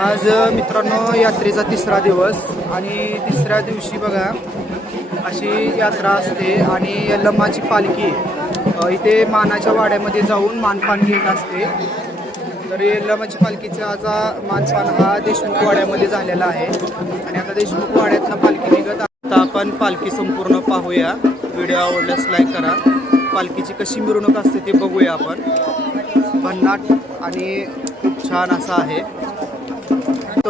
आज मित्रांनो यात्रेचा तिसरा दिवस आणि तिसऱ्या दिवशी बघा अशी यात्रा असते आणि यल्लम्माची पालखी इथे मानाच्या वाड्यामध्ये जाऊन मानपान घेत असते। तर यल्लम्माची पालखीचा आज मानपान हा देशमुख वाड्यामध्ये झालेला आहे आणि आता देशमुख वाड्यातनं पालखी निघत आता आपण पालखी संपूर्ण पाहूया। व्हिडिओ आवडल्यास लाईक करा। पालखीची कशी मिरवणूक असते ते बघूया आपण। भन्नाट आणि खूप छान असा आहे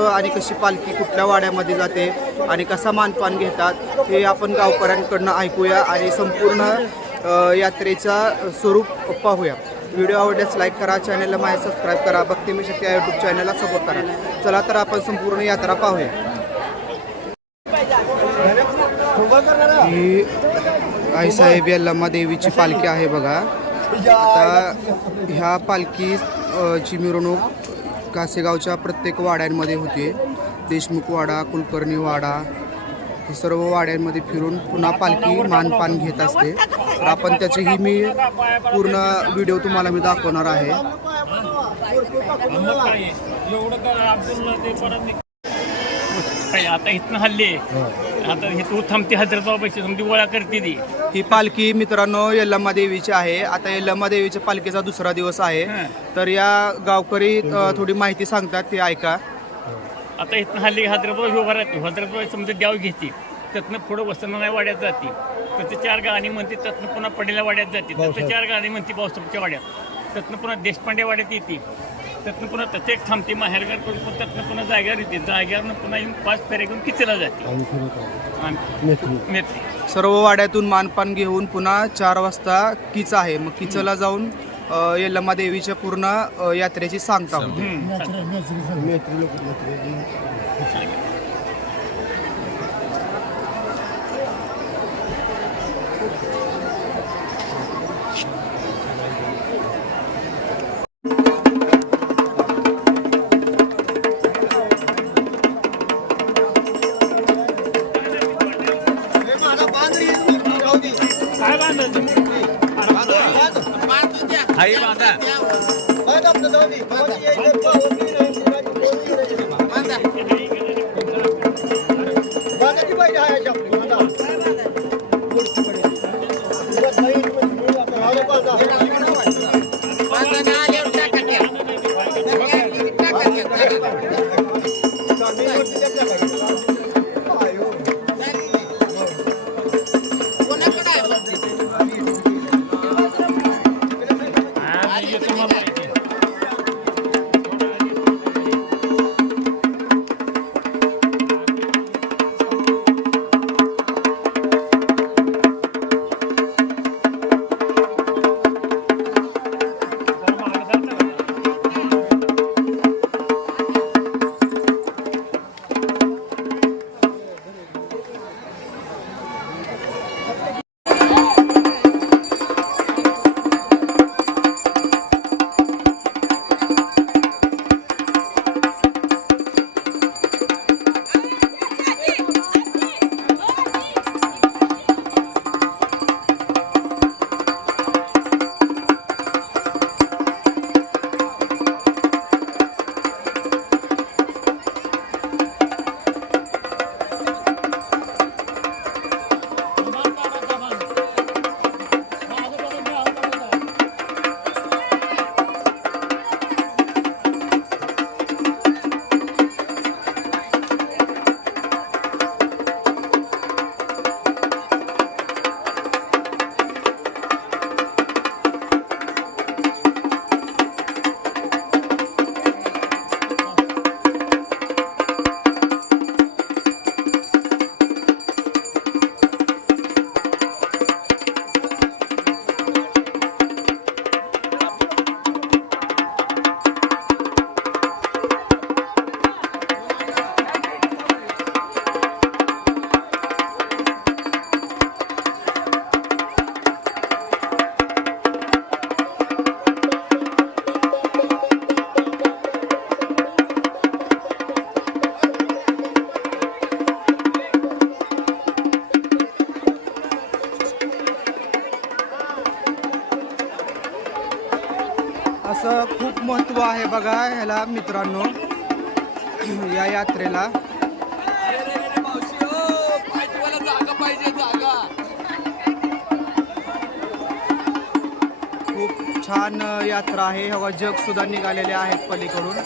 आणि कशी पालखी कुठल्या वाड्यामध्ये जाते आणि कसा मानपान घेतात हे आपण गावकऱ्यांकडून ऐकूया आणि संपूर्ण यात्रेचा स्वरूप पाहूया। व्हिडिओ आवडल्यास लाईक करा, चॅनलला माझ्या सबस्क्राईब करा, भक्ती मी शक्ती यूट्यूब चॅनलला सपोर्ट करा। चला तर आपण संपूर्ण यात्रा पाहूया। ही आईसाहेब यल्लम्मा देवीची पालखी आहे बघा। आता ह्या पालखी ची मिरवणूक कासेगावच्या प्रत्येक वाड्यांमध्ये होते। देशमुख वाडा, कुलकर्णी वाडा हे सर्व वाड्यांमध्ये फिरून पुन्हा पालखी मानपान घेत असते। तर आपण त्याचीही मी पूर्ण व्हिडिओ तुम्हाला मी दाखवणार आहे। आता इथनं हल्ले आता हे तू थांबते हजरतराव पैसे तुमची गोळा करते ती ही पालखी मित्रांनो यल्लम्मा देवीची आहे। आता यल्लम्मा देवीच्या पालखीचा दुसरा दिवस आहे। तर या गावकरी थोडी माहिती सांगतात ते ऐका। आता इथनं हल्ली हजरतराव उभा राहते, हजरतराव समजा द्याव घेते, त्यातनं पुढं वसंतनारायण वाड्यात जाते, तर ते 4 गाणी म्हणते, त्यातनं पुन्हा पडेला वाड्यात जाते, तर 4 गाणी म्हणते बावसाहेबच्या वाड्यात, त्यातनं पुन्हा देशपांडे वाड्यात येते, त्यातनं पुन्हा त्याचं एक थांबते माहेरघर करून, त्यातनं पुन्हा जाग्यावर येते, जाग्यावरनं पुन्हा येऊन 5 फेऱ्या घेऊन किचेला जाते मेत्री। सर्व वाड्यातून मानपान घेऊन पुन्हा 4 वाजता किच आहे। मग किचला जाऊन यल्लम्मा देवीच्या पूर्ण यात्रेची सांगता होते। आई बांधा असं खूप महत्त्व आहे बघा ह्याला मित्रांनो। या यात्रेला खूप छान यात्रा आहे. हवा जग सुद्धा निघालेले आहेत पलीकडून.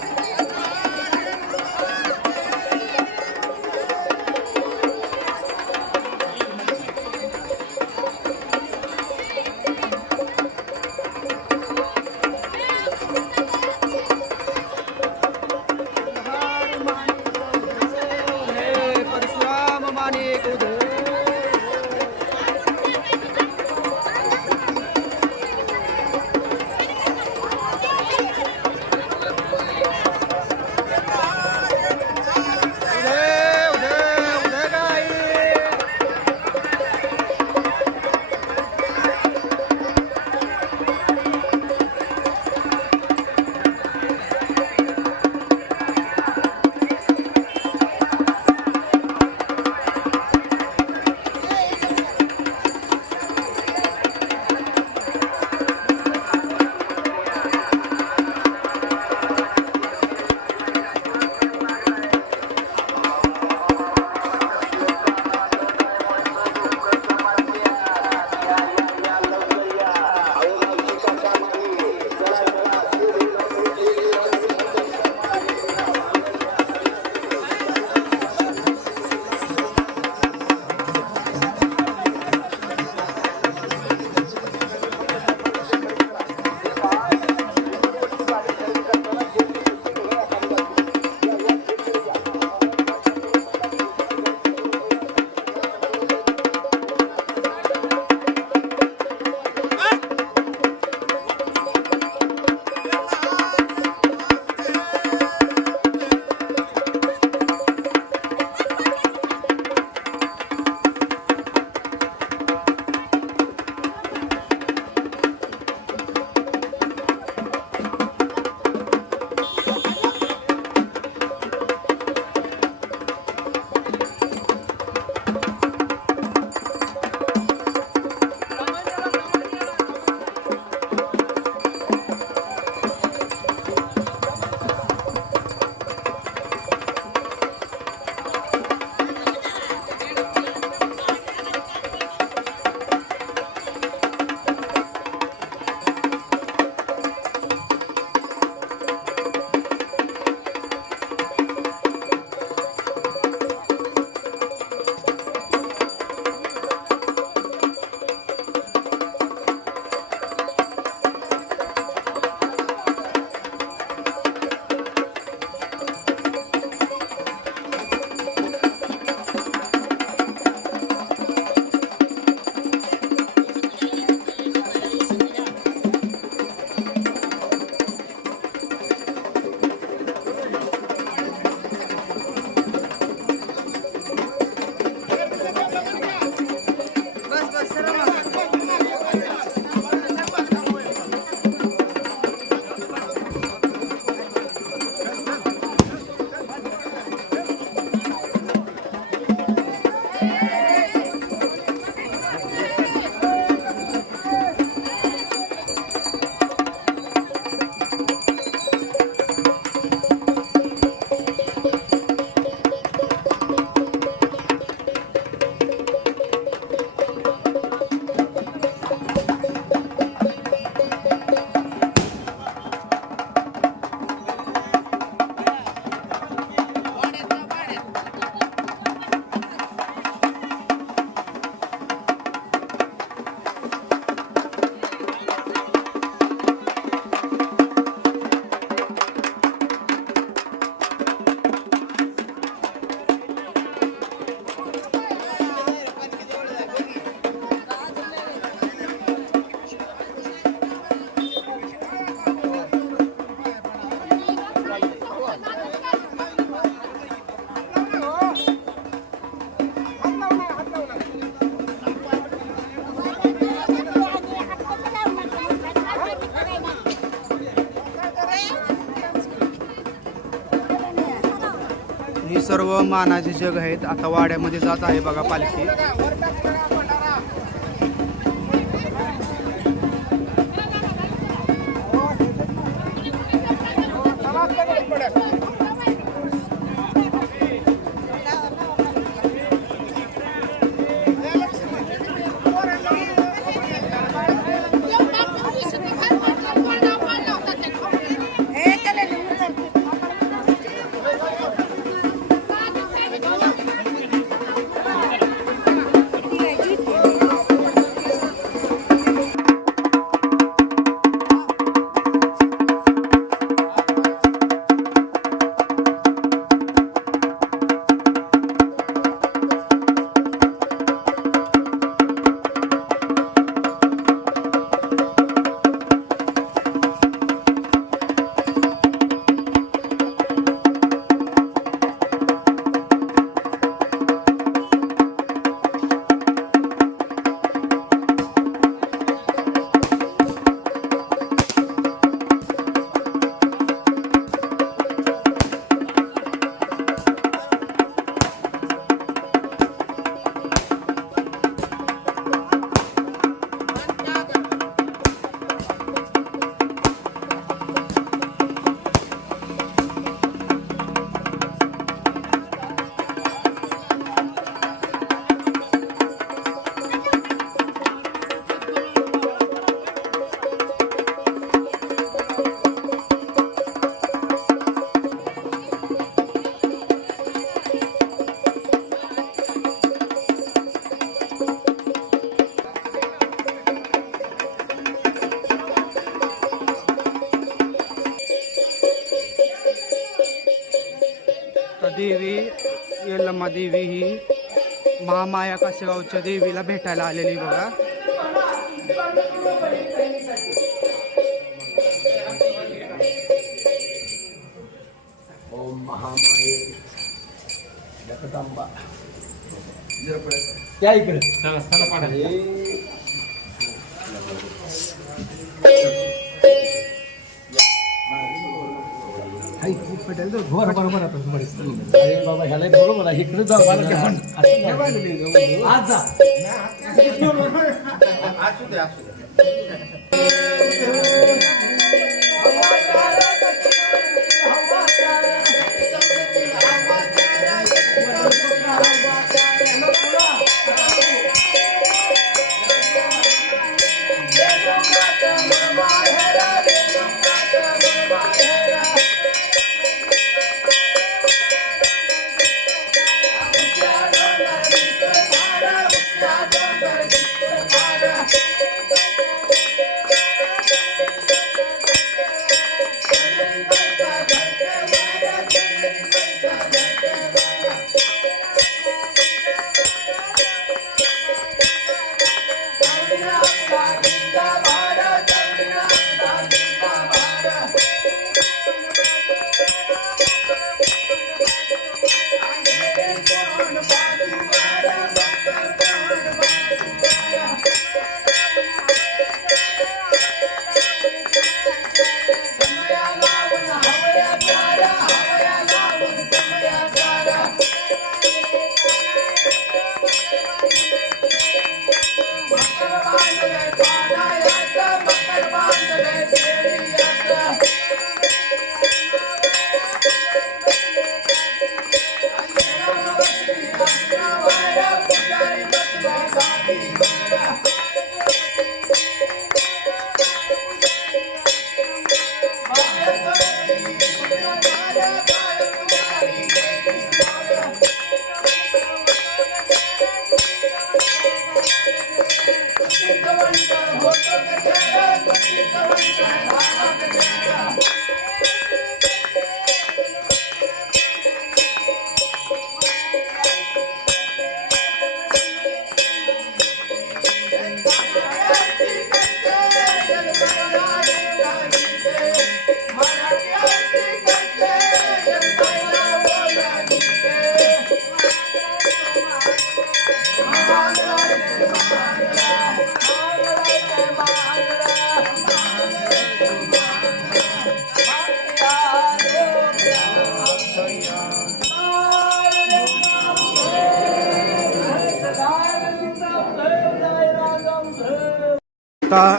ही सर्व मानाचे जग आहेत. आता वाड्यामध्ये जात आहे बघा पालखी. देवी यल्लम्मा देवी ही महामाया कासेगावच्या देवीला भेटायला आलेली बघा. ओम महामाये जगदंबा त्या इकडे बरोबर अरे बाबा ह्याला बरोबर आहे इकडे जाऊ आज जा आता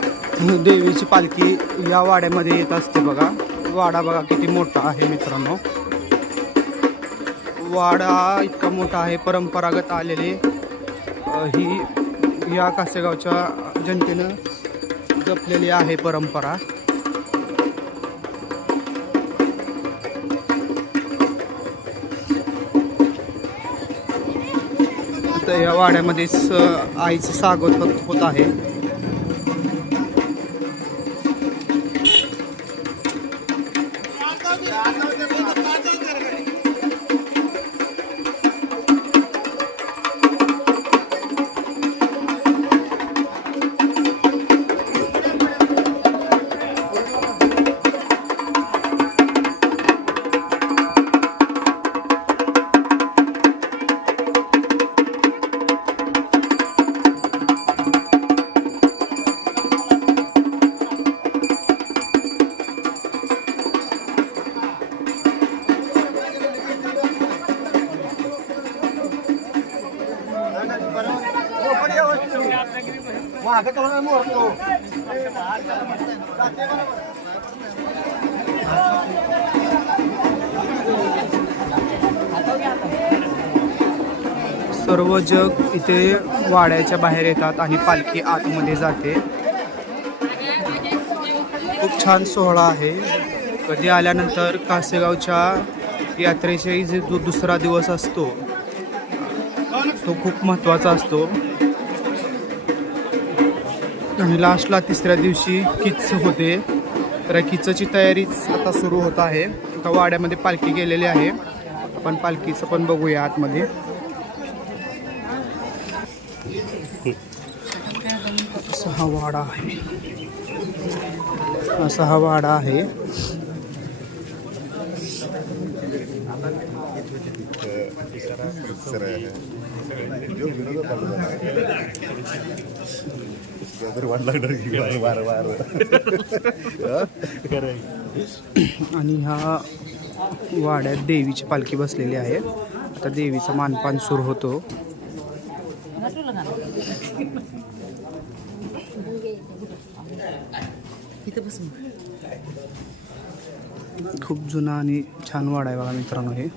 देवीची पालखी या वाड्यामध्ये येत असते बघा. वाडा बघा किती मोठा आहे मित्रांनो. वाडा इतका मोठा आहे. परंपरागत आलेले ही या कासेगावच्या जनतेनं जपलेली आहे परंपरा. तर या वाड्यामध्येच आईचं स्वागत होत आहे. सर्व जग इथे वाड्याच्या बाहेर येतात आणि पालखी आतमध्ये जाते. खूप छान सोहळा आहे. कधी आल्यानंतर कासेगावच्या यात्रेचा जो दुसरा दिवस असतो तो खूप महत्त्वाचा असतो आणि लास्टला तिसऱ्या दिवशी किच होते. तर किचची तयारीच आता सुरू होत आहे. आता वाड्यामध्ये पालखी गेलेली आहे. आपण पालखीचं पण बघूया आतमध्ये. असा हा वाडा आहे, असा हा वाडा आहे. आणि ह्या वाड्यात देवीची पालखी बसलेली आहे. आता देवीचा मानपान सुरू होतो. खूप जुना आणि छान वाडा आहे बघा मित्रांनो हे.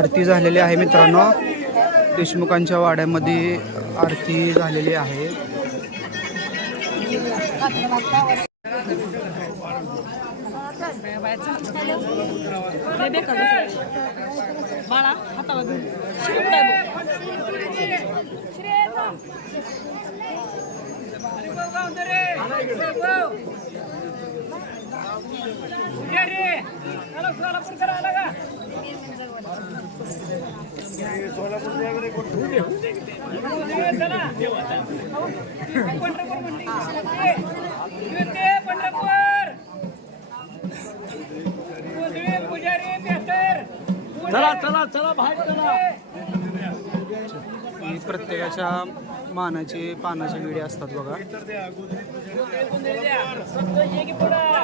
आरती झालेली आहे मित्रांनो. देशमुखांच्या वाड्यामध्ये आरती झालेली आहे. बाळा हाताला घेऊन चला चला चला बाहेर चला. ही प्रत्येकाच्या मानाचे पानाचे विडे असतात बघा. पुढं